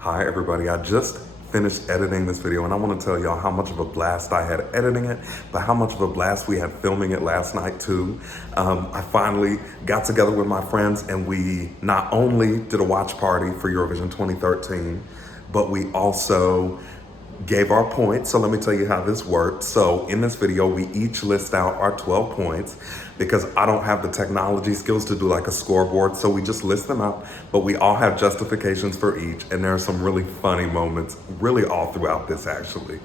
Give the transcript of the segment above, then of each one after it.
Hi everybody, I just finished editing this video and I want to tell y'all how much of a blast I had editing it, but how much of a blast we had filming it last night too. I finally got together with my friends and we not only did a watch party for Eurovision 2013, but we also gave our points. So let me tell you how this worked. So in this video, we each list out our 12 points because I don't have the technology skills to do like a scoreboard. So we just list them out, but we all have justifications for each. And there are some really funny moments really all throughout this actually.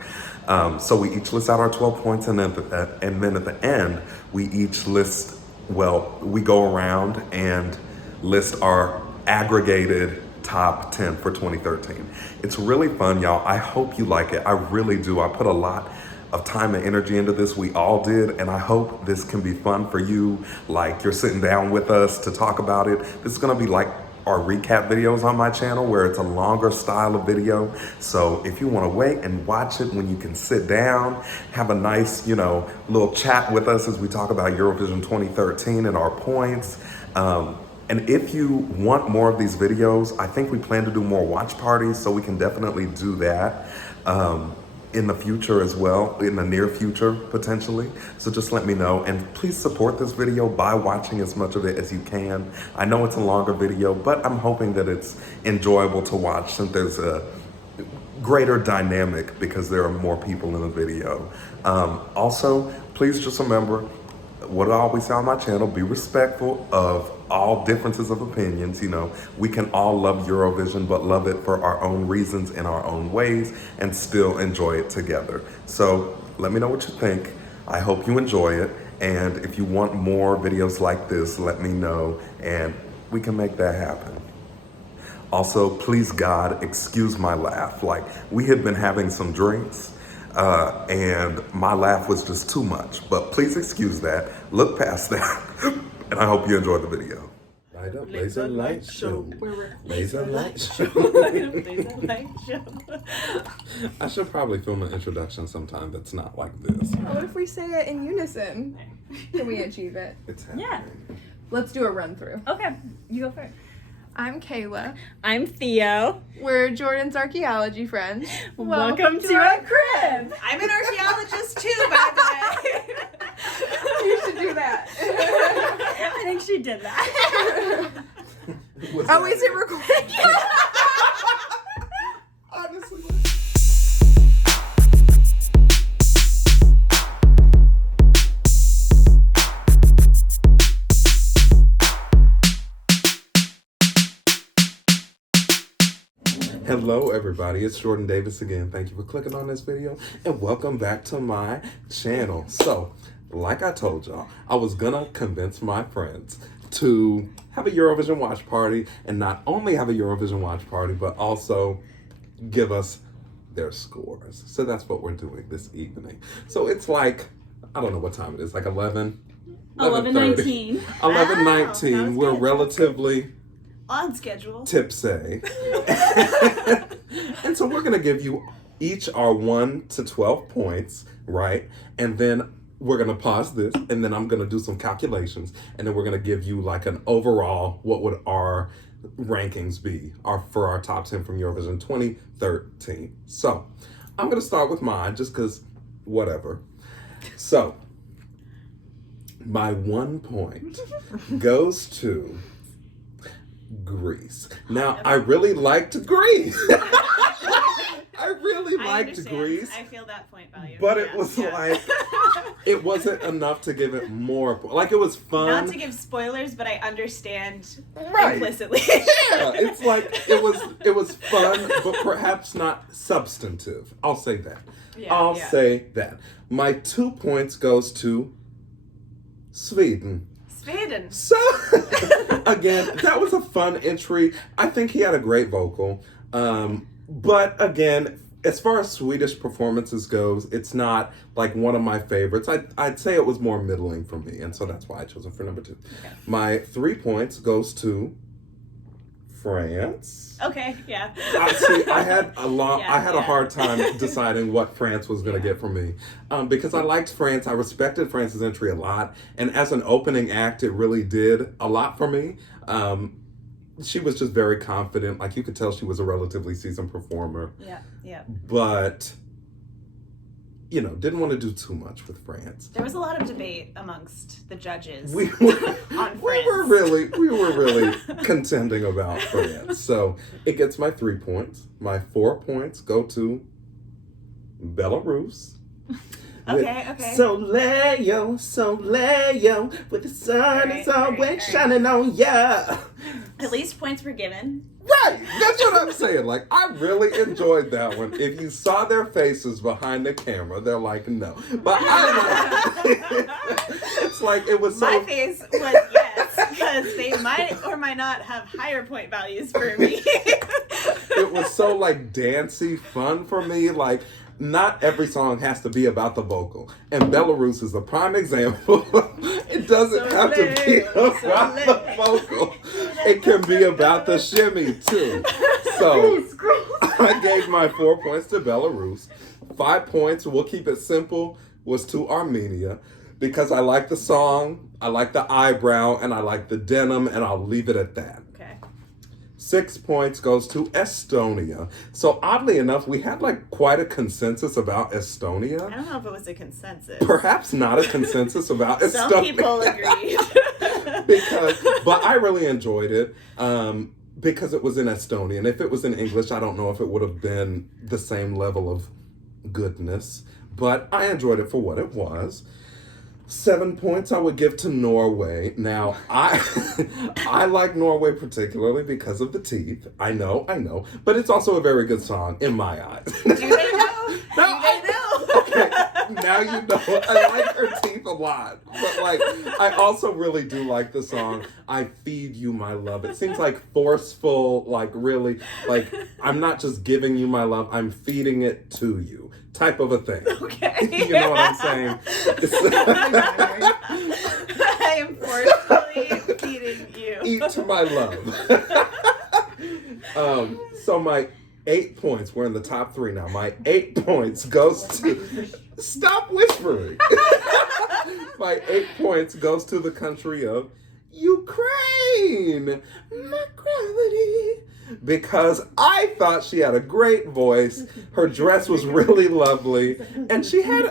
So we each list out our 12 points and then at the end, we each list, we go around and list our aggregated top 10 for 2013. It's really fun, y'all. I hope you like it. I really do. I put a lot of time and energy into this. We all did, and I hope this can be fun for you. Like you're sitting down with us to talk about it. This is gonna be like our recap videos on my channel where it's a longer style of video. So if you wanna wait and watch it when you can sit down, have a nice, little chat with us as we talk about Eurovision 2013 and our points. And if you want more of these videos, I think we plan to do more watch parties, so we can definitely do that in the future as well, in the near future, potentially. So just let me know, and please support this video by watching as much of it as you can. I know it's a longer video, but I'm hoping that it's enjoyable to watch since there's a greater dynamic because there are more people in the video. Also, please just remember, what I always say on my channel, be respectful of all differences of opinions. We can all love Eurovision, but love it for our own reasons in our own ways and still enjoy it together. So let me know what you think. I hope you enjoy it. And if you want more videos like this, let me know and we can make that happen. Also, please God, excuse my laugh. Like, we had been having some drinks and my laugh was just too much, but please excuse that. Look past that, and I hope you enjoy the video. Light up, laser light show. Laser light show. Laser light show. I should probably film an introduction sometime that's not like this. What if we say it in unison? Can we achieve it? It's happening. Yeah. Let's do a run through. Okay, you go first. I'm Cayla. I'm Theo. We're Jordan's archaeology friends. Welcome to our crib. I'm an archaeologist too, by the way. You should do that. I think she did that. Oh, is it recording? Honestly. Hello everybody, it's Jordan Davis again. Thank you for clicking on this video and welcome back to my channel. So, like I told y'all, I was gonna convince my friends to have a Eurovision watch party, and not only have a Eurovision watch party, but also give us their scores. So that's what we're doing this evening. So it's like, I don't know what time it is, like 11? 11:19. 11:19, we're good. relatively On schedule. tipsy. And so we're gonna give you each our 1 to 12 points, right? And then we're gonna pause this, and then I'm gonna do some calculations, and then we're gonna give you like an overall, what would our rankings be for our top 10 from Eurovision 2013. So I'm gonna start with mine just cause whatever. So my 1 point goes to Greece. Now, I really liked Greece. I really liked Greece. I feel that point value. But it was like, it wasn't enough to give it more. Like, it was fun. Not to give spoilers, but I understand Right. implicitly. Yeah, it's like, it was fun, but perhaps not substantive. I'll say that. I'll say that. My 2 points goes to Sweden. Sweden. So, again, that was a fun entry. I think he had a great vocal. But again, as far as Swedish performances goes, it's not like one of my favorites. I'd say it was more middling for me, and so that's why I chose it for number 2. Okay. My 3 points goes to France. Okay, yeah. I had a hard time deciding what France was going to get from me, because I liked France. I respected France's entry a lot, and as an opening act, it really did a lot for me. she was just very confident. Like, you could tell she was a relatively seasoned performer. Yeah, yeah. But, you know, didn't want to do too much with France. There was a lot of debate amongst the judges We were, on France. we were really contending about France. So it gets my 3 points. My 4 points go to Belarus. Okay. Soleil, Soleil, with the sun is always shining on ya. At least points were given. Right, that's what I'm saying. Like, I really enjoyed that one. If you saw their faces behind the camera, they're like, no. But it's like, it was so... My face was yes, because they might or might not have higher point values for me. It was so, like, dancey fun for me. Like, not every song has to be about the vocal. And Belarus is a prime example. It doesn't have to be about the vocal. It can be about the shimmy, too. So, I gave my 4 points to Belarus. 5 points, we'll keep it simple, was to Armenia. Because I like the song, I like the eyebrow, and I like the denim, and I'll leave it at that. 6 points goes to Estonia. So oddly enough, we had like quite a consensus about Estonia. I don't know if it was a consensus. Perhaps not a consensus about Estonia. Some people agreed. But I really enjoyed it because it was in Estonian. If it was in English, I don't know if it would have been the same level of goodness. But I enjoyed it for what it was. 7 points I would give to Norway. Now, I like Norway particularly because of the teeth. I know. But it's also a very good song in my eyes. Do they know? No, Do they know? Okay, now you know. I like her teeth a lot. But, like, I also really do like the song, I Feed You My Love. It seems like forceful, like really, like, I'm not just giving you my love, I'm feeding it to you. Type of a thing. Okay. You know what I'm saying? I am forcefully feeding you. Eat to my love. So my 8 points, we're in the top 3 now. My 8 points goes to, stop whispering. My 8 points goes to the country of Ukraine. My gravity. Because I thought she had a great voice. Her dress was really lovely. And she had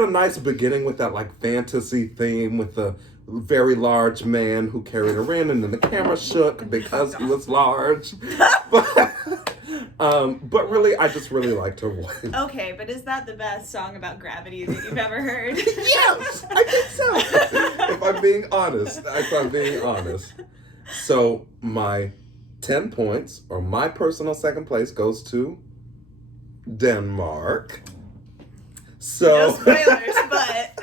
a nice beginning with that like fantasy theme with the very large man who carried her in, and then the camera shook because he was large. But really, I just really liked her voice. Okay, but is that the best song about gravity that you've ever heard? Yes, I think so. If I'm being honest. So my 10 points, or my personal second place, goes to Denmark. So No spoilers, but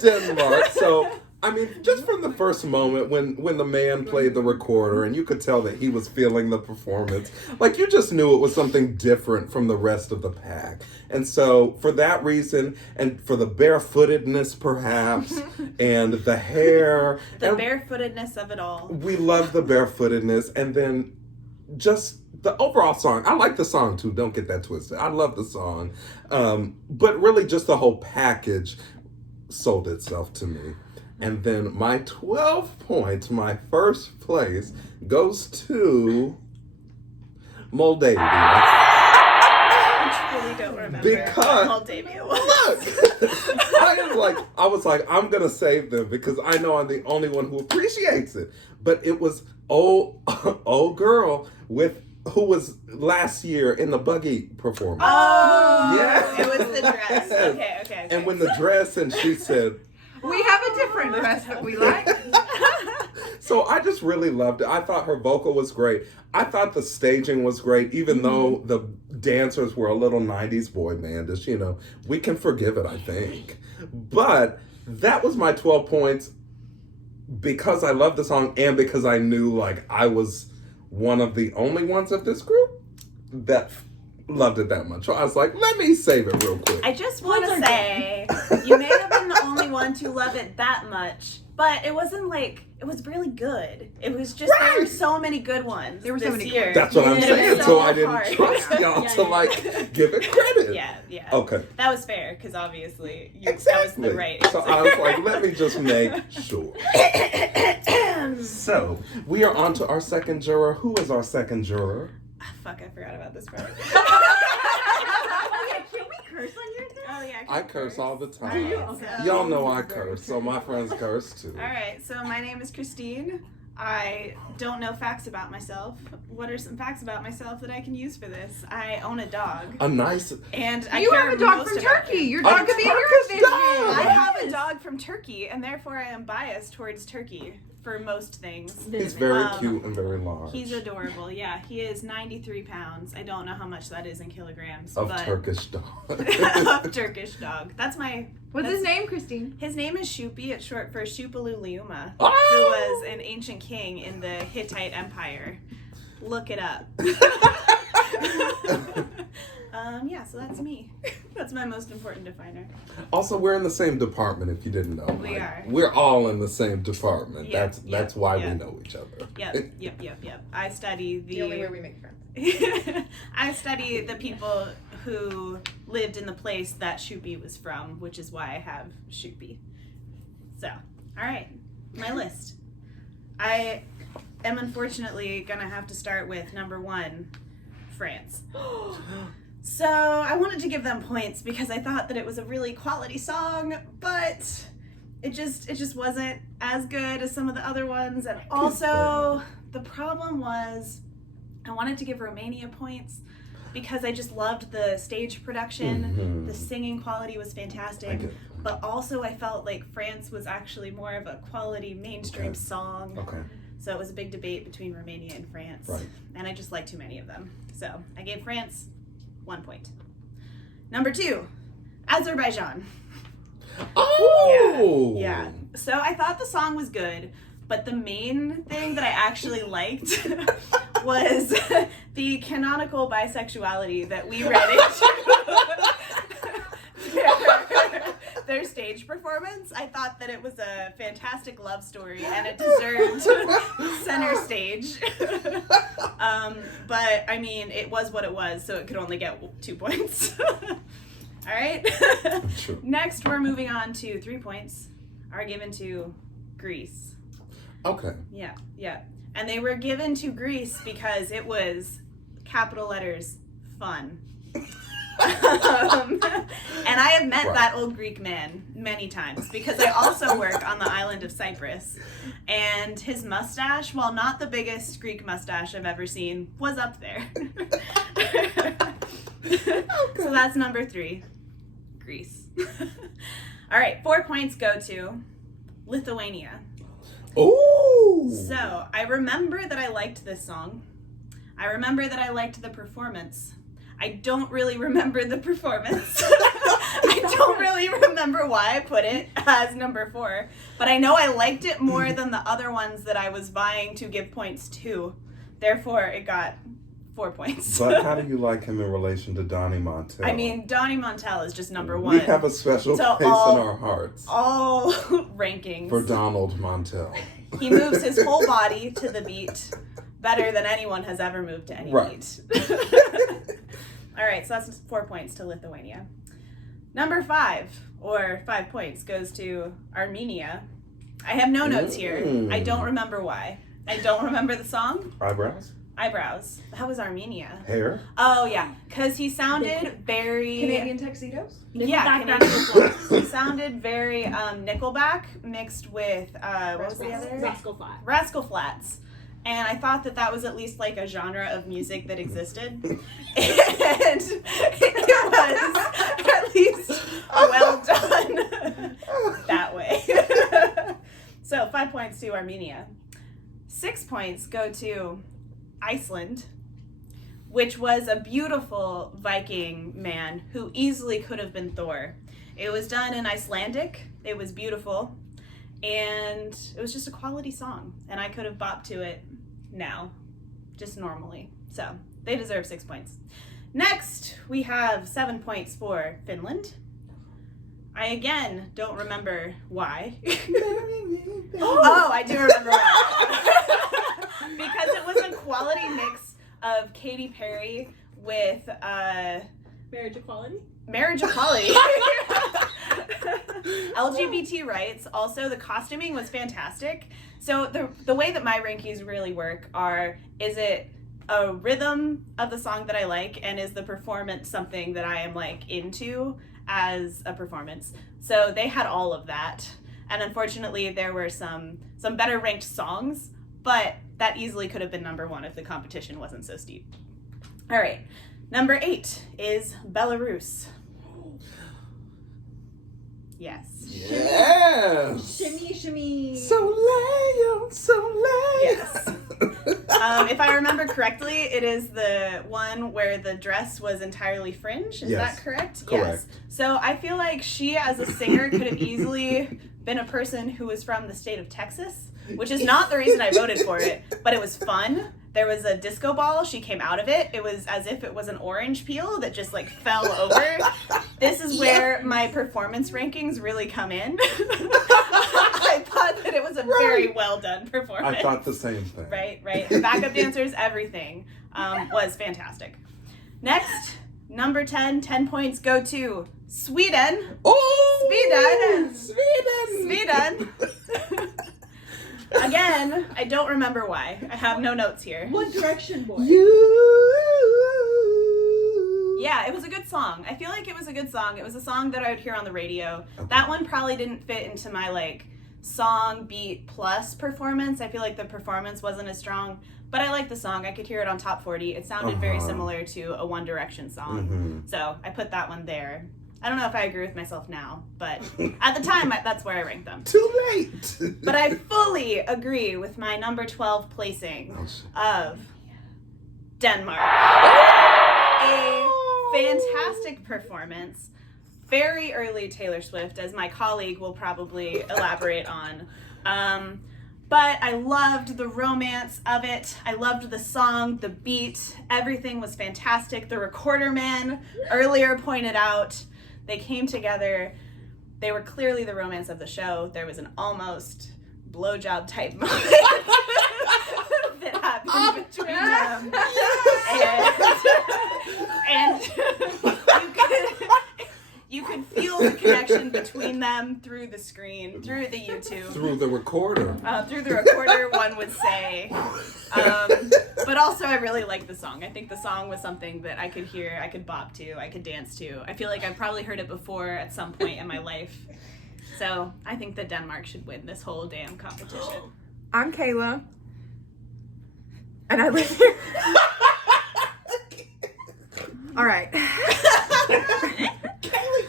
Denmark. So I mean, just from the first moment when the man played the recorder and you could tell that he was feeling the performance, like you just knew it was something different from the rest of the pack. And so for that reason, and for the barefootedness perhaps, and the hair. the and barefootedness of it all. we love the barefootedness, and then just the overall song. I like the song too, don't get that twisted. I love the song. But really just the whole package sold itself to me. And then my 12 points, my first place, goes to Moldavia. I truly don't remember Because- what Moldavia was. Look, I was like, I'm going to save them because I know I'm the only one who appreciates it. But it was old girl who was last year in the buggy performance. Oh, Yeah. It was the dress. Okay. And when the dress, and she said, We have a different dress that we like. so I just really loved it. I thought her vocal was great. I thought the staging was great, even though the dancers were a little 90s boy bandish, you know. We can forgive it, I think. But that was my 12 points because I loved the song and because I knew like I was one of the only ones of this group that loved it that much. So I was like, let me save it real quick. I just want to say, you may have been the only anyone to love it that much. But it wasn't like, it was really good. It was just, there were so many good ones. There were so this many year. good That's what I'm And it saying. was So I didn't hard. trust y'all Yeah, to yeah. like give it credit. Yeah. Okay. That was fair, because obviously Exactly. that was the right So answer. I was like, let me just make sure. So we are on to our second juror. Who is our second juror? Fuck, I forgot about this part. Okay, can we curse on your thing? Oh yeah, I curse all the time. Do you? Alright, Okay. so- Y'all know I curse, so my friends curse too. Alright, so my name is Christine. I don't know facts about myself. What are some facts about myself that I can use for this? I own a dog. A nice. And I You care have a dog most from about Turkey. him. Your dog could be in Turkish Eurovision. dog. I have a dog from Turkey, and therefore I am biased towards Turkey for most things. He's very Um, cute and very large. He's adorable, yeah. He is 93 pounds. I don't know how much that is in kilograms, of but Turkish dog. of Turkish dog. That's my. What's his name, Christine? His name is Shupi. It's short for Shupalululiuma, Oh! who was an ancient king in the Hittite Empire. Look it up. Yeah, so that's me. That's my most important definer. Also, we're in the same department. If you didn't know, We are. We're all in the same department. Yep, That's yep, why yep. we know each other. Yep. I study The only way we make friends. I study the people who lived in the place that Shupi was from, which is why I have Shupi. So, all right, my list. I am unfortunately gonna have to start with number 1, France. So I wanted to give them points because I thought that it was a really quality song, but it just wasn't as good as some of the other ones. And also the problem was I wanted to give Romania points because I just loved the stage production. Mhm. The singing quality was I fantastic. get it. But also I felt like France was actually more of a quality mainstream Okay. song. Okay. So it was a big debate between Romania and France. Right. And I just like too many of them. So I gave France 1 point. Number 2, Azerbaijan. Oh. Yeah. So I thought the song was good, but the main thing that I actually liked was the canonical bisexuality that we read into their stage performance. I thought that it was a fantastic love story and it deserved center stage. But I mean, it was what it was, so it could only get 2 points. All right. True. Next, we're moving on to 3 points are given to Greece. Okay. Yeah. And they were given to Greece because it was, capital letters, fun. And I have met Right. that old Greek man many times because I also work on the island of Cyprus. And his mustache, while not the biggest Greek mustache I've ever seen, was up there. So that's number 3, Greece. All right, 4 points go to Lithuania. Ooh. So I remember that I liked this song. I remember that I liked the performance. I don't really remember the performance. I don't really remember why I put it as number 4, but I know I liked it more than the other ones that I was vying to give points to. Therefore, it got 4 points. But how do you like him in relation to Donnie Montel? I mean, Donnie Montel is just number 1. we have a special So place all- in our hearts all rankings. for Donald Montel. He moves his whole body to the beat better than anyone has ever moved to any Right. beat. All right, so that's 4 points to Lithuania. Number 5, or 5 points, goes to Armenia. I have no notes here. I don't remember why. I don't remember the song. Eyebrows? Eyebrows. That was Armenia. Hair? Oh, yeah, because he sounded very... Canadian tuxedos? Yeah, Nickelback, Canadian. He sounded very Nickelback mixed with, what was the other? Rascal Flat. Rascal Flats. And I thought that that was at least like a genre of music that existed. And it was at least well done that way. So 5 points to Armenia. 6 points go to Iceland, which was a beautiful Viking man who easily could have been Thor. It was done in Icelandic. It was beautiful. And it was just a quality song. And I could have bopped to it now, just normally. So they deserve 6 points. Next, we have 7 points for Finland. I again don't remember why. Oh, I do remember why. Because it was a quality mix of Katy Perry with Marriage equality. marriage equality. LGBT rights. Also, the costuming was fantastic. So the way that my rankings really work is it a rhythm of the song that I like, and is the performance something that I am like into as a performance? So they had all of that. And unfortunately, there were some better ranked songs, but that easily could have been number 1 if the competition wasn't so steep. All right. Number 8 is Belarus. Yes. Yes. Shimmy, shimmy. Soleil, Soleil. Yes. If I remember correctly, it is the one where the dress was entirely fringe. Is Yes. that correct? Correct. Yes. So I feel like she, as a singer, could have easily been a person who was from the state of Texas, which is not the reason I voted for it, but it was fun. There was a disco ball. She came out of it. It was as if it was an orange peel that just like fell over. This is where my performance rankings really come in. I thought that it was a very well done performance. I thought the same thing. Right. The backup dancers, everything was fantastic. Next, number 10 points go to Sweden. Oh, Sweden. Again, I don't remember why. I have no notes here. One Direction boy. Yeah, it was a good song. I feel like it was a good song. It was a song that I would hear on the radio. Okay. That one probably didn't fit into my like song beat plus performance. I feel like the performance wasn't as strong, but I like the song. I could hear it on Top 40. It sounded very similar to a One Direction song. So I put that one there. I don't know if I agree with myself now, but at the time, that's where I ranked them. Too late. But I fully agree with my number 12 placing of Denmark. A fantastic performance. Very early Taylor Swift, as my colleague will probably elaborate on. But I loved the romance of it. I loved the song, the beat. Everything was fantastic. The recorder man earlier pointed out they came together. They were clearly the romance of the show. There was an almost blowjob type moment that happened between them. And you could feel the connection between them through the screen, through the YouTube. Through the recorder. Through the recorder, one would say. But also, I really liked the song. I think the song was something that I could hear, I could bop to, I could dance to. I feel like I've probably heard it before at some point in my life. So I think that Denmark should win this whole damn competition. I'm Cayla. And I live here. All right. Cayla,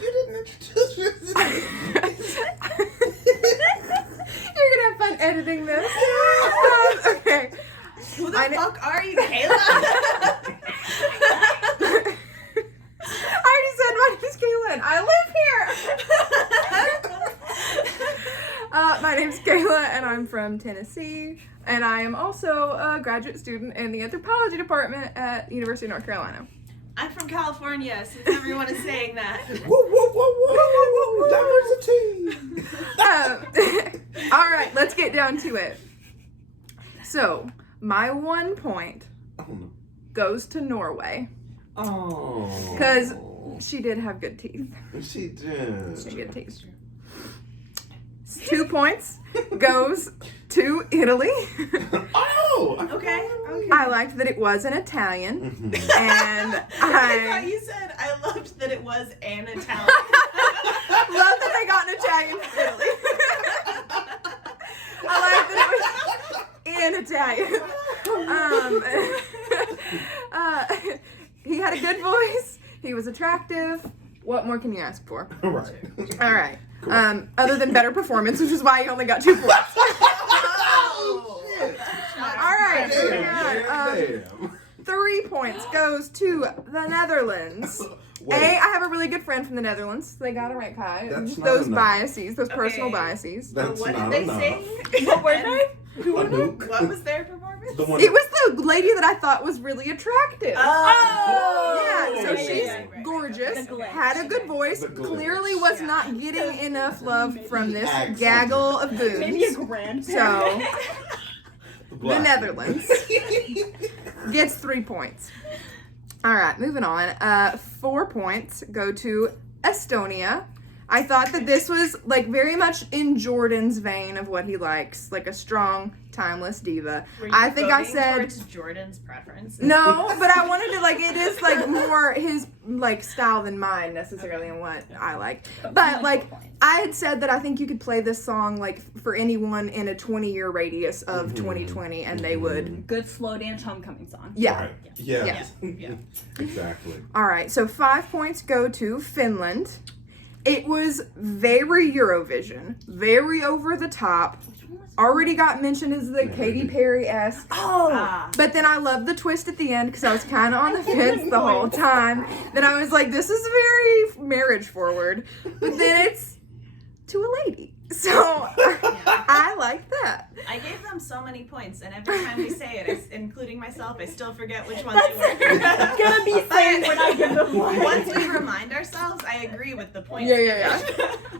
you didn't introduce yourself. You're gonna have fun editing this. Okay. Who the fuck are you, Cayla? I already said my name's Cayla and I live here. My name's Cayla and I'm from Tennessee. And I am also a graduate student in the anthropology department at University of North Carolina. I'm from California, since everyone is saying that. Woo, diversity. All right, let's get down to it. So, my 1 point goes to Norway. Oh. Because she did have good teeth. She did. She had good teeth. 2 points goes to Italy. Oh. Okay. I liked that it was an Italian. And I thought I you said I loved that it was an Italian. love that I got an Italian from Italy. I like that it was in Italian. He had a good voice. He was attractive. What more can you ask for? Right. All right. Other than better performance, which is why he only got 2 points. Oh, shit. All right. Moving on. Damn. 3 points goes to the Netherlands. Wait. I have a really good friend from the Netherlands. They got it right, Kai. That's not Those enough. biases, those personal Okay. biases. That's What not did they enough. sing? What were they? Anouk. What was their performance? The one. It was the lady that I thought was really attractive. Oh. Yeah, so yeah, she's yeah, right. gorgeous. gorgeous, The glitch. had a good voice, The glitch. clearly was not getting enough love from this gaggle of Maybe a goons. grandparent. So, the Black. Netherlands gets 3 points. All right, moving on. 4 points go to Estonia. I thought that this was like very much in Jordan's vein of what he likes, like a strong, timeless diva. Were you I think I voting said towards Jordan's preference. no, but I wanted to like it is like more his like style than mine necessarily and what I like. But like I had said that I think you could play this song like for anyone in a 20-year radius of 2020 and they would. Good slow dance homecoming song. Yeah. Right. Yeah. Yeah. Exactly. All right, so 5 points go to Finland. It was very Eurovision, very over the top. Already got mentioned as the Katy Perry-esque. Oh! But then I loved the twist at the end because I was kind of on the fence the whole time. Then I was like, this is very marriage forward. But then it's to a lady. So I like that. I gave them so many points, and every time we say it, including myself, I still forget which ones they were. Gonna be saying when I give them one. Once we remind ourselves, I agree with the points. Yeah.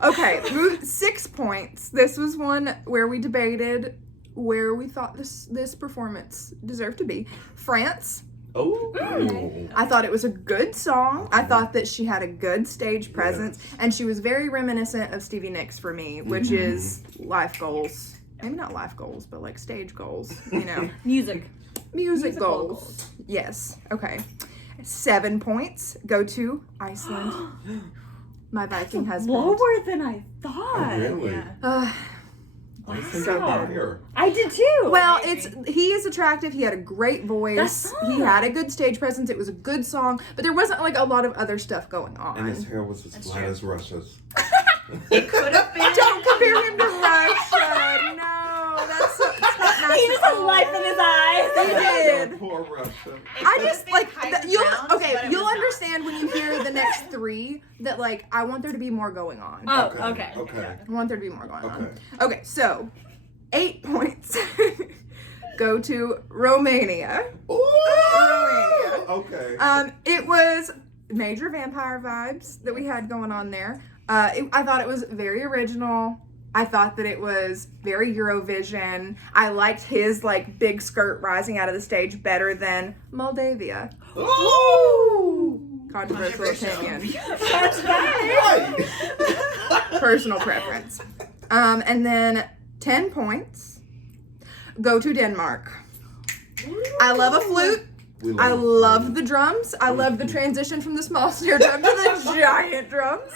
Okay, 6 points. This was one where we debated where we thought this performance deserved to be. France. Oh. I thought it was a good song. I thought that she had a good stage presence, and she was very reminiscent of Stevie Nicks for me, which is life goals. Maybe not life goals, but like stage goals, you know. Music. Music Musical goals. Yes. Okay. 7 points go to Iceland. My Viking husband. Lower than I thought. Oh, really? Yeah. I think So I'm good. higher. I did too. Well, I he is attractive. He had a great voice. That's He fine. had a good stage presence. It was a good song, but there wasn't like a lot of other stuff going on. And his hair was as That's flat true. as Russia's. It could have been. Don't compare him to Russia. No, that's not nice. He just has life in his eyes. He did. Poor Russia. I just like you'll but it you'll was not. understand when you hear the next 3 that like I want there to be more going on. Oh, Okay. okay. Okay. I want there to be more going on. Okay. Okay, so 8 points go to Romania. Ooh. Okay. It was major vampire vibes that we had going on there. I thought it was very original. I thought that it was very Eurovision. I liked his like big skirt rising out of the stage better than Moldavia. Ooh. Controversial opinion. That's right. Right. Personal preference. And then 10 points go to Denmark. I love a flute. We I love love the drums. I love the transition from the small snare drum to the giant drums.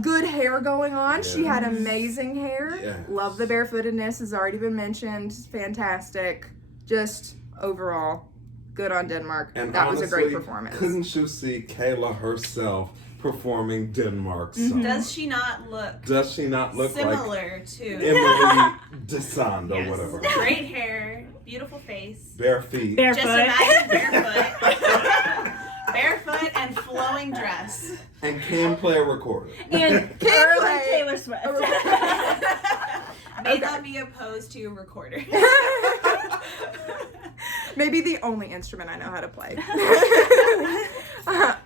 Good hair going on. She had amazing hair. Yes. Love the barefootedness, has already been mentioned. Fantastic. Just overall, good on Denmark. And that was a great honestly, performance. Couldn't you see Cayla herself performing Denmark's song? Does she not look Does she not look like similar to Emily Desand or Yes. whatever? Great hair, beautiful face. Bare feet. Just Barefoot. imagine barefoot. Barefoot and flowing dress. And can play a recorder. And Can't early play. Taylor Swift. May not be opposed to a recorder. Maybe the only instrument I know how to play.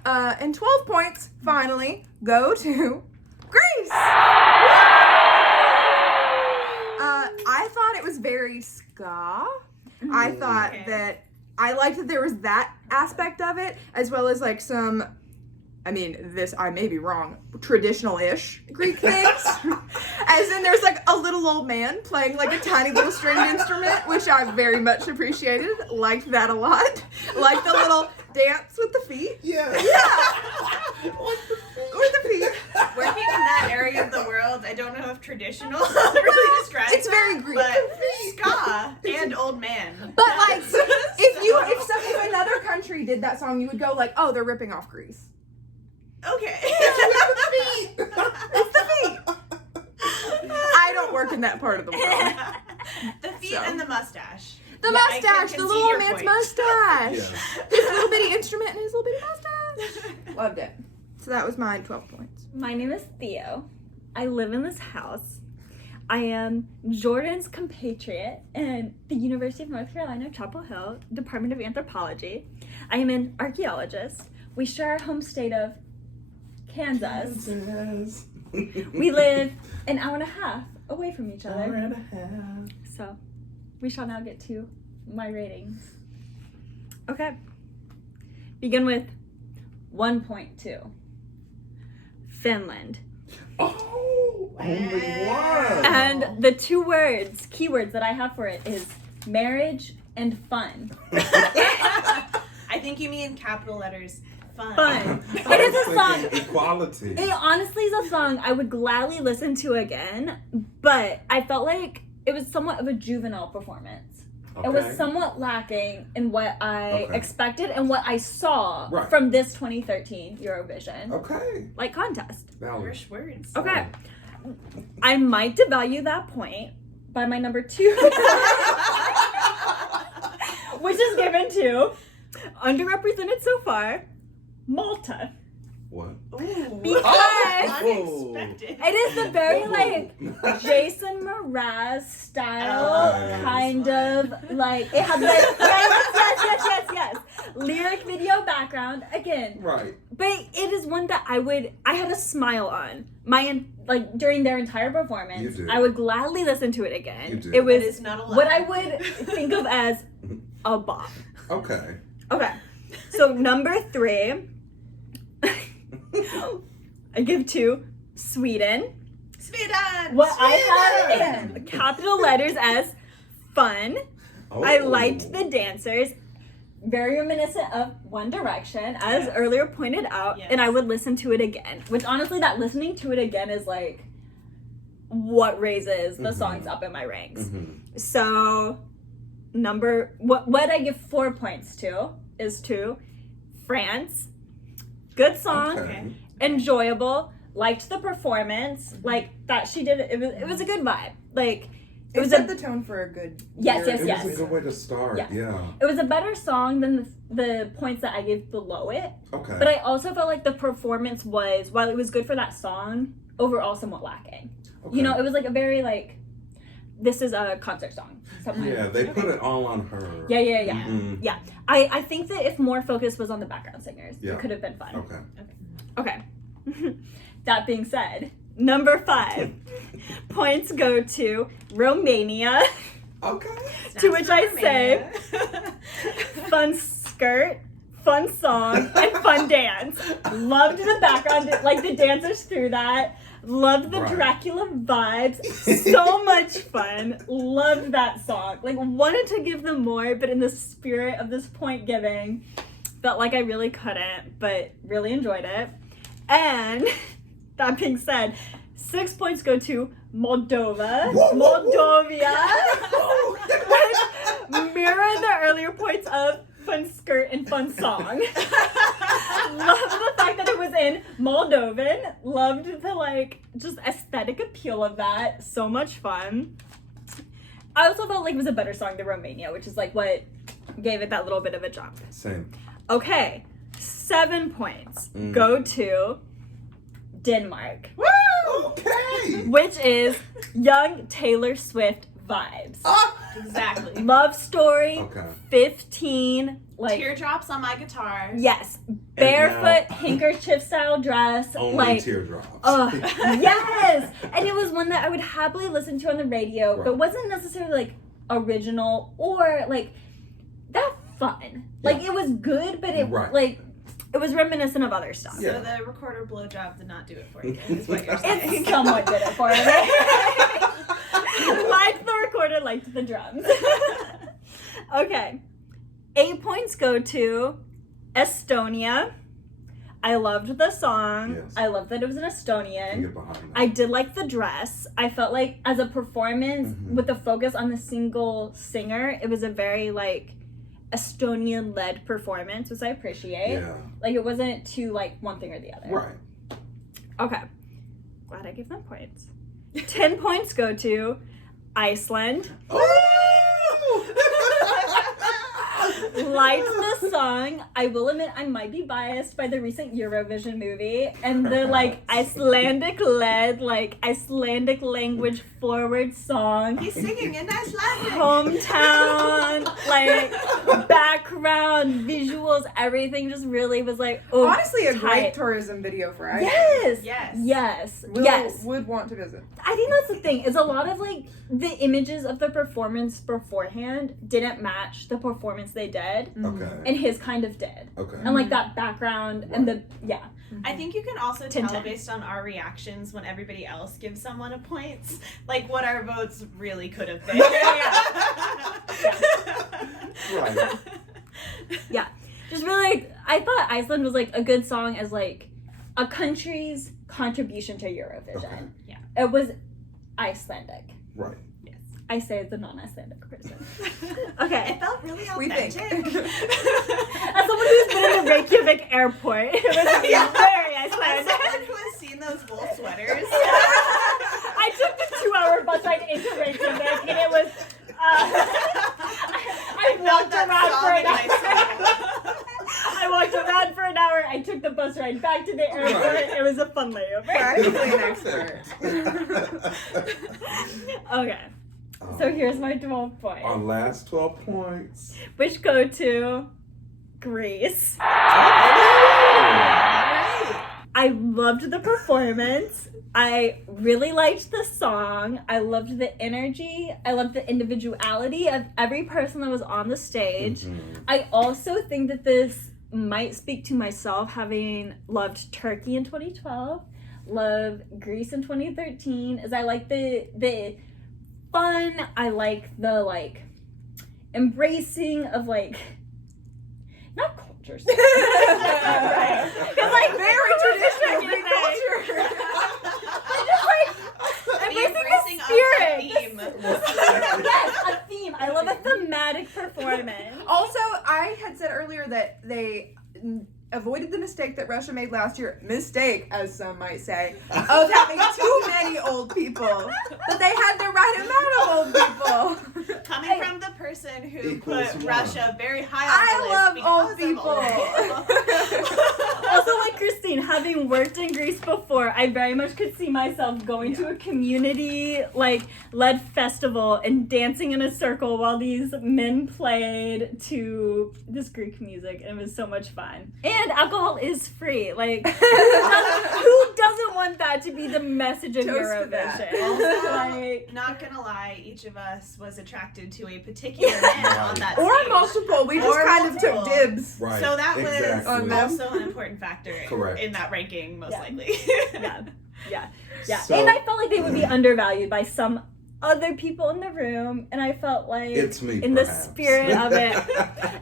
And 12 points, finally, go to Greece. I thought it was very ska. I thought Okay. that I liked that there was that aspect of it, as well as like some, I mean, this, I may be wrong, traditional-ish Greek things. As in there's like a little old man playing like a tiny little stringed instrument, which I very much appreciated. Liked that a lot. Liked the little dance with the feet. Yeah. With the feet. Working in that area of the world, I don't know if traditional really describes It's very that, Greek. but ska and old man. But like, if another country did that song, you would go like, oh, they're ripping off Greece. Okay. It's the feet. I don't work in that part of the world. The feet So. and the mustache. The Yeah, I can mustache, the concede little your man's point. mustache. Yeah. His little bitty instrument and his little bitty mustache. Loved it. So that was mine, 12 points. My name is Theo. I live in this house. I am Jordan's compatriot in the University of North Carolina, Chapel Hill, Department of Anthropology. I am an archaeologist. We share our home state of Kansas. Kansas. We live an hour and a half away from each other. Hour and a half. So, we shall now get to my ratings. Okay. Begin with 1.2. Finland. Oh, only one. And the keywords that I have for it is marriage and fun. I think you mean capital letters. Fun. Fun. I It is was a song. thinking equality. It honestly is a song I would gladly listen to again, but I felt like it was somewhat of a juvenile performance. Okay. It was somewhat lacking in what I Okay. expected and what I saw Right. from this 2013 Eurovision Okay. contest. Valid. Harsh words. Okay. I might devalue that point by my number 2, which is given to underrepresented so far, Malta. What? Ooh. Because Unexpected. it is the very like Whoa. Jason Mraz style Oh, kind that's of like it had like yes lyric video background again, Right. but it is one that I had a smile on like during their entire performance. You did. I would gladly listen to it again. You did. It was That is not allowed. what I would think of as a bop. Okay. Okay, so number 3 I give to Sweden. Sweden. What I have in capital letters as fun. I Oh. liked the dancers. Very reminiscent of One Direction, as Yes. earlier pointed out, Yes. and I would listen to it again. Which honestly, that listening to it again is like what raises the Mhm. songs up in my ranks. Mhm. So, what I give 4 points to is to France. Good song, Okay. enjoyable. Liked the performance, like that she did. It was a good vibe. Like It was set the tone for a good. Yes, year. yes, It was a good way to start. Yes. Yeah. it was a better song than the points that I gave below it. Okay. But I also felt like the performance was, while it was good for that song, overall somewhat lacking. Okay. You know, it was like a very like, this is a concert song. Sometimes. Yeah, they put it all on her. Yeah. Mhm. Yeah. I think that if more focus was on the background singers, Yeah. it could have been fun. Okay. Okay. That being said, number 5 points go to Romania. Okay. To which I say, fun skirt, fun song, and fun dance. Loved the background, like the dancers through that. Loved the Right. Dracula vibes. So much fun. Loved that song. Like, wanted to give them more, but in the spirit of this point giving, felt like I really couldn't, but really enjoyed it. And that being said, 6 points go to Moldova. Moldovia. Which mirrored the earlier points of fun skirt and fun song. Loved the fact that it was in Moldovan. Loved the like just aesthetic appeal of that. So much fun. I also felt like it was a better song than Romania, which is like what gave it that little bit of a jump. Same. Okay, 7 points Mm. go to Denmark, Okay. which is young Taylor Swift vibes. Exactly. Love story, Okay. 15, like Teardrops on my guitar. yes, barefoot handkerchief style dress, Only like teardrops. yes, and it was one that I would happily listen to on the radio, Right. but wasn't necessarily like original or like that fun. Like Yeah. it was good, but it Right. like it was reminiscent of other stuff. Yeah. So the recorder blowjob did not do it for you, is what you're saying. It somewhat did it for me. Liked the recorder, liked the drums. Okay. 8 points go to Estonia. I loved the song. Yes. I loved that it was an Can Estonian. get behind that. I did like the dress. I felt like as a performance Mhm. with the focus on the single singer, it was a very like Estonian led performance, which I appreciate. Yeah. Like it wasn't too like one thing or the other. Right. Okay. Glad I gave them points. 10 points go to Iceland. Oh! liked the song. I will admit I might be biased by the recent Eurovision movie and the like Icelandic language forward song. He's singing in Icelandic. Hometown, like background, visuals, everything just really was like, oh, Honestly, a tight. great tourism video for Iceland. Yes. Would want to visit. I think that's the thing, is a lot of like the images of the performance beforehand didn't match the performance they did, Okay. and his kind of did. Okay. And like that background and the, I think you can also tell Tintin. based on our reactions when everybody else gives someone a point, like what our votes really could have been. Right. Just really, like, I thought Iceland was like a good song as like a country's contribution to Eurovision. Okay. Yeah. It was Icelandic. Right. I say as a non-Icelandic person. Okay. It felt really We think. authentic. As someone who's been in the Reykjavik airport, it was very As Icelandic. someone who has seen those wool sweaters. I took the 2-hour bus ride into Reykjavik, and it was. I walked around for an hour. I walked around for an hour. I took the bus ride back to the airport. Right. It was a fun layover. Practically an expert. Okay, so here's my 12 points, Our last 12 points. which go to Greece. I loved the performance. I really liked the song. I loved the energy. I loved the individuality of every person that was on the stage. Mhm. I also think that this might speak to myself, having loved Turkey in 2012, love Greece in 2013, is I like the fun, I like the like embracing of like not cultures. Right. Because like Very traditional Turkey Greek thing. culture. Just like embracing the spirit. theme. Yes, a theme. I love a thematic performance. Also, I had said earlier that they avoided the mistake that Russia made last year, mistake, as some might say, of having too many old people. But they had the right amount of old people. Coming from the person who Equals put one. Russia very high on I the list love because old of people. Also, like Christine, having worked in Greece before, I very much could see myself going to a community like led festival and dancing in a circle while these men played to this Greek music, and it was so much fun. And alcohol is free. Like who doesn't want that to be the message of Toast to that. Eurovision? Like, Not gonna lie, each of us was attracted to a particular man on that Or stage. multiple. We just Or kind of multiple. took dibs. Right. So that exactly. on was them. also an important factor Correct. in that ranking, most Yeah. likely. yeah. So- And I felt like they would be undervalued by some other people in the room, and I felt like It's me, in perhaps. the spirit of it.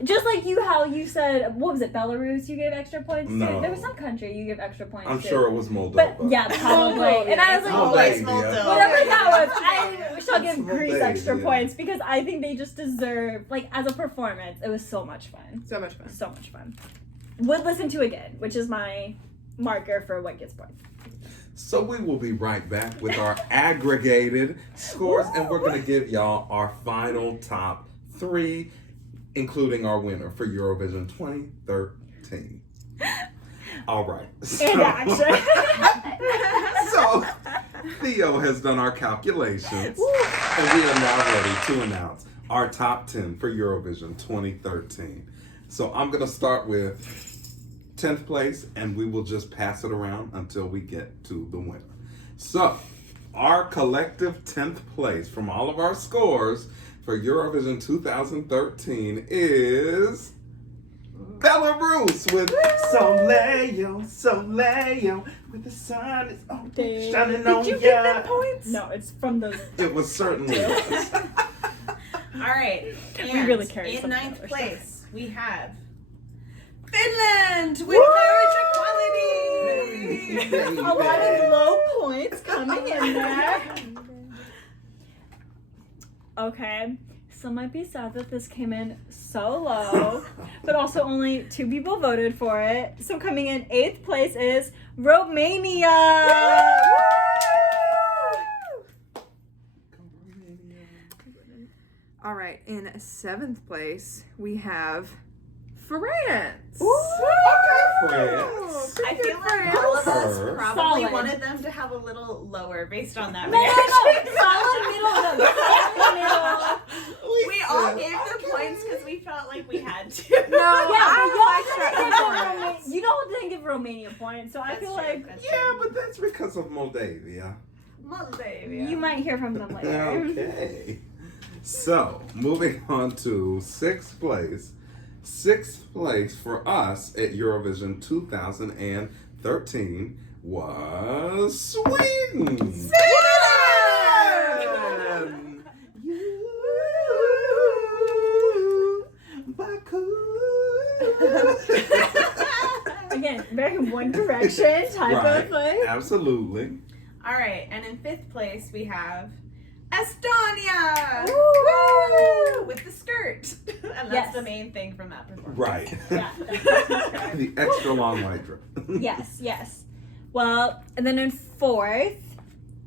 Just like you, how you said, what was it, Belarus you gave extra points to? No. There was some country you gave extra points I'm to. sure it was Moldova. But yeah, probably. And I was like, Always wait, Moldova. whatever that was, I shall give That's Greece Moldavia. extra points because I think they just deserve, like, as a performance, it was so much fun. So much fun. So much fun. Would listen to again, which is my marker for what gets points. So we will be right back with our aggregated scores, and we're going to give y'all our final top 3, including our winner for Eurovision 2013. All right. And action. So Theo has done our calculations, and we are now ready to announce our top 10 for Eurovision 2013. So I'm going to start with 10th place, and we will just pass it around until we get to the winner. So, our collective 10th place from all of our scores for Eurovision 2013 is Belarus with Soleil, with the sun is shining on Did you ya. give them points? No, it's from those. It was certainly was. All right. We And really carried in something 9th other place, we have Finland with marriage equality. A lot of low points coming in there. Okay, some might be sad that this came in so low, but also only 2 people voted for it. So coming in 8th place is Romania. All right, in 7th place, we have France. Okay, France. I feel like France. all of us Her. probably Solid. wanted them to have a little lower based on that No, reaction. solid middle. Solid middle. We all gave them points because we felt like we had to. No, I Yeah, like but that y'all performance. you don't didn't give Romania points, so I That's feel true, like that's Yeah, but that's because of Moldavia. Moldavia. you might hear from them later. Okay. So, moving on to 6th place. 6th place for us at Eurovision 2013 was Sweden. Sweden! Again, very One Direction type of thing. Absolutely. All right, and in 5th place we have Estonia. Woo! With the skirt, and that's Yes. the main thing from that performance. Right. Yeah. The extra long white dress. Yes. Well, and then in 4th,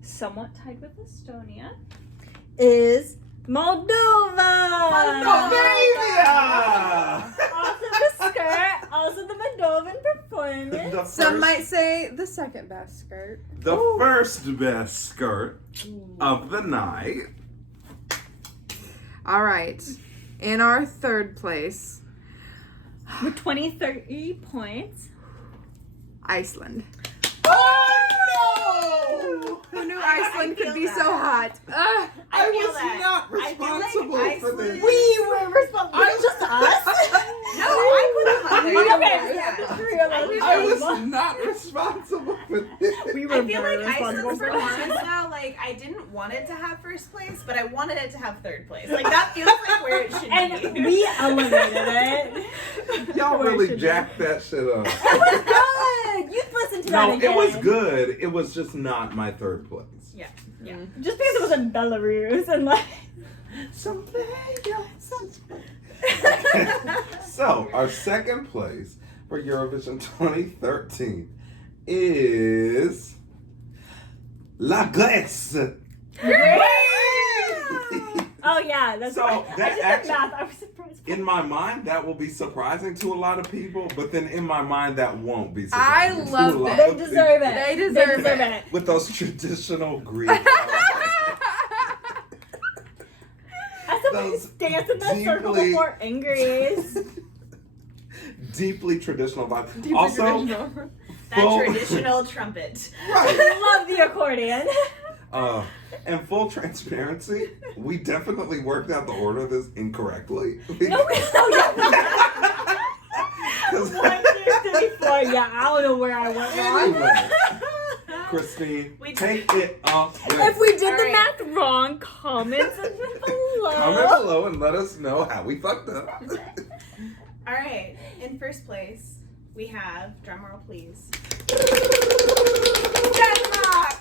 somewhat tied with Estonia, is Moldova. Moldavia! Also the skirt, also the Moldovan performance. The Some first- might say the second best skirt. The first best skirt of the night. All right. In our 3rd place, With 30 points. Iceland. Oh Who knew I Iceland feel could be that. so hot? I feel was that. not I feel like responsible for Iceland- this. We were responsible. Just us? No, I put them on there. Okay, Yeah. the three of us. I was not responsible for this. We I were feel very like responsible Iceland's for performance that. now, like, I didn't want it to have 1st place, but I wanted it to have 3rd place. Like, that feels like where it should And be. we elevated it. Y'all Where it really should be. jacked that shit up. It was good. You'd listen to that No, again. it was good. It was just not my 3rd place. Yeah. Just because it was in Belarus and like. So, our 2nd place for Eurovision 2013 is La Grèce. Oh yeah, that's So, right. I that did the actually- math. I was surprised. In my mind, that will be surprising to a lot of people, but then in my mind, that won't be I surprising to loved a lot it. They of deserve it. They deserve it. With those traditional Greek. As somebody Those who's danced in that circle deeply- before Ingrid's. Deeply traditional vibe. Deeply Also, traditional. That full- traditional trumpet. right. Love the accordion. And full transparency, we definitely worked out the order of this incorrectly. No, we still got 'Cause- 1, 2, 3, 4. Yeah, I don't know where I went wrong. Anyway, Christine, We- take it off. If we did the Alright. math wrong, comment below. Comment below and let us know how we fucked up. All right. In 1st place, we have, drumroll please, Denmark!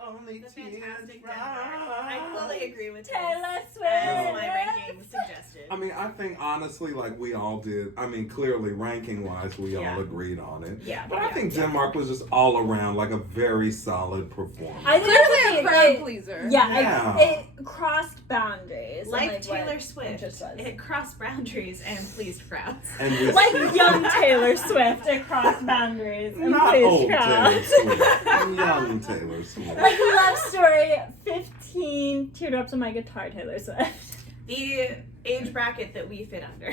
Only The tears fantastic dry. Denmark. I fully agree with this. Taylor Swift. As my ranking suggested. I mean, I think honestly, like we all did. I mean, clearly, ranking wise, we Yeah. all agreed on it. Yeah. But I think Denmark was just all around like a very solid performance. I think Clearly a crowd it, pleaser. Yeah. it crossed boundaries. and, Like what Taylor Swift, interest was. it crossed boundaries and pleased crowds. And we Like see- young Taylor Swift, it crossed boundaries and not pleased old Taylor crowds. Swift, young Taylor Swift. Like Love Story, 15 teardrops on my guitar, Taylor Swift. The age bracket that we fit under.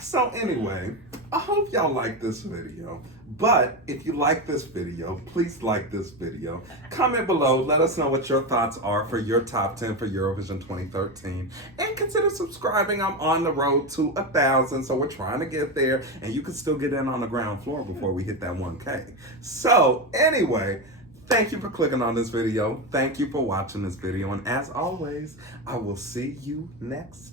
So anyway, I hope y'all like this video. But if you like this video, please like this video. Comment below, let us know what your thoughts are for your top 10 for Eurovision 2013. And consider subscribing. I'm on the road to 1,000, so we're trying to get there. And you can still get in on the ground floor before we hit that 1K. So anyway, thank you for clicking on this video. Thank you for watching this video. And as always, I will see you next